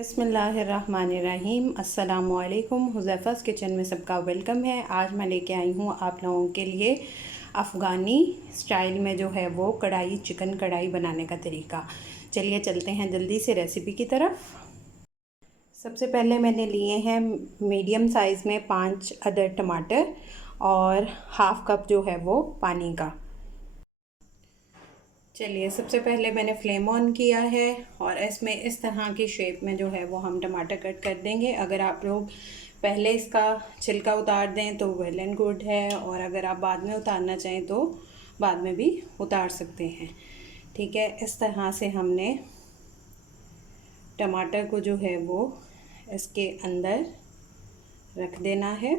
बिस्मिल्लाहिर्रहमानिर्रहीम। अस्सलामुअलैकुम। हुज़ैफ़ा's किचन में सबका वेलकम है। आज मैं लेके आई हूँ आप लोगों के लिए अफ़गानी स्टाइल में जो है वो कढ़ाई चिकन कढ़ाई बनाने का तरीका। चलिए चलते हैं जल्दी से रेसिपी की तरफ। सबसे पहले मैंने लिए हैं मीडियम साइज़ में 5 अदद टमाटर और हाफ़ कप जो है वो पानी का। चलिए सबसे पहले मैंने फ्लेम ऑन किया है और इसमें इस तरह की शेप में जो है वो हम टमाटर कट कर देंगे। अगर आप लोग पहले इसका छिलका उतार दें तो वेल एंड गुड है, और अगर आप बाद में उतारना चाहें तो बाद में भी उतार सकते हैं। ठीक है, इस तरह से हमने टमाटर को जो है वो इसके अंदर रख देना है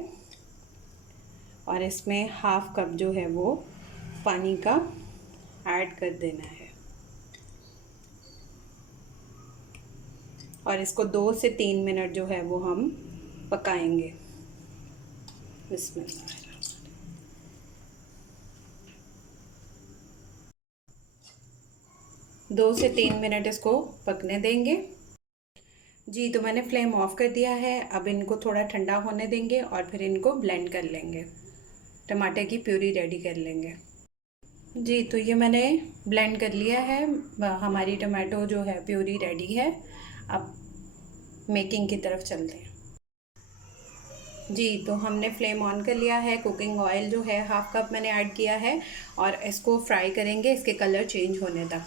और इसमें हाफ़ कप जो है वो पानी का ऐड कर देना है और इसको 2 से 3 मिनट जो है वो हम पकाएंगे। बिस्मिल्लाह। 2 से 3 मिनट इसको पकने देंगे। जी तो मैंने फ्लेम ऑफ कर दिया है। अब इनको थोड़ा ठंडा होने देंगे और फिर इनको ब्लेंड कर लेंगे, टमाटर की प्यूरी रेडी कर लेंगे। जी तो ये मैंने ब्लेंड कर लिया है, हमारी टमाटो जो है प्यूरी रेडी है। अब मेकिंग की तरफ चलते हैं। जी तो हमने फ्लेम ऑन कर लिया है। कुकिंग ऑयल जो है हाफ़ कप मैंने ऐड किया है और इसको फ्राई करेंगे इसके कलर चेंज होने तक।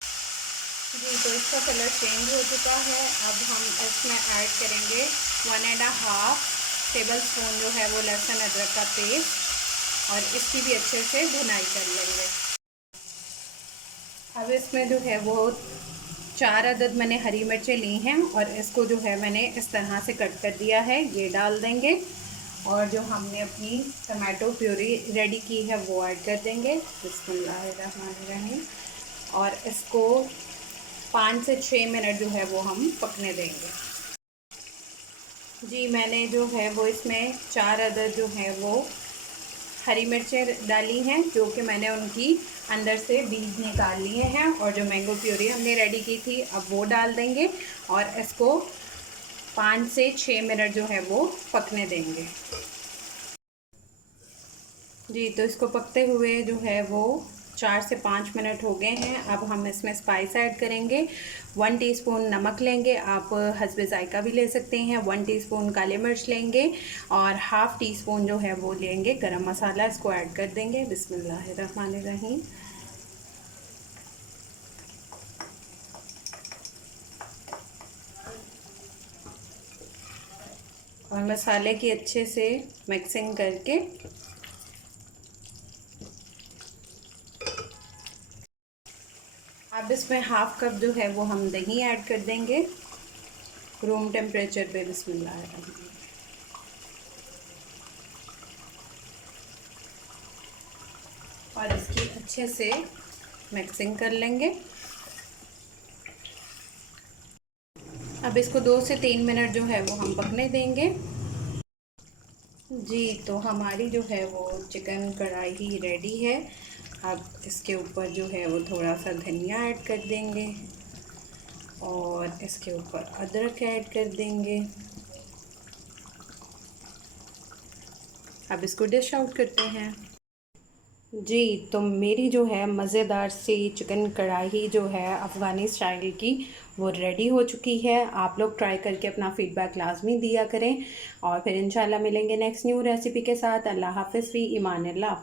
जी तो इसका कलर चेंज हो चुका है। अब हम इसमें ऐड करेंगे 1.5 टेबल स्पून जो है वो लहसुन अदरक का पेस्ट और इसकी भी अच्छे से भुनाई कर लेंगे। अब इसमें जो है वो 4 अदद मैंने हरी मिर्चें ली हैं और इसको जो है मैंने इस तरह से कट कर दिया है, ये डाल देंगे और जो हमने अपनी टमाटो प्यूरी रेडी की है वो ऐड कर देंगे। बिस्मिल्लाहिर्रहमानिर्रहीम। और इसको 5 से 6 मिनट जो है वो हम पकने देंगे। जी मैंने जो है वो इसमें 4 अदद जो है वो हरी मिर्चें डाली हैं, जो कि मैंने उनकी अंदर से बीज निकाल लिए हैं, और जो मैंगो प्यूरी हमने रेडी की थी अब वो डाल देंगे और इसको 5 से 6 मिनट जो है वो पकने देंगे। जी तो इसको पकते हुए जो है वो 4 से 5 मिनट हो गए हैं। अब हम इसमें स्पाइस ऐड करेंगे। 1 टीस्पून नमक लेंगे, आप हस्बे जायका भी ले सकते हैं। 1 टीस्पून काली मिर्च लेंगे और हाफ़ टी स्पून जो है वो लेंगे गरम मसाला, इसको ऐड कर देंगे। बिस्मिल्लाहिर्रहमानिर्रहीम। और मसाले की अच्छे से मिक्सिंग करके अब इसमें हाफ़ कप जो है वो हम दही ऐड कर देंगे रूम टेम्परेचर पे। बिस्मिल्लाह। और इसकी अच्छे से मिक्सिंग कर लेंगे। अब इसको 2 से 3 मिनट जो है वो हम पकने देंगे। जी तो हमारी जो है वो चिकन कढ़ाई रेडी है। अब इसके ऊपर जो है वो थोड़ा सा धनिया ऐड कर देंगे और इसके ऊपर अदरक ऐड कर देंगे। अब इसको डिश आउट करते हैं। जी तो मेरी जो है मज़ेदार सी चिकन कढ़ाई जो है अफ़गानी स्टाइल की वो रेडी हो चुकी है। आप लोग ट्राई करके अपना फ़ीडबैक लाजमी दिया करें और फिर इंशाल्लाह मिलेंगे नेक्स्ट न्यू रेसिपी के साथ। अल्लाह हाफ़िज़, फ़ी ईमान अल्लाह।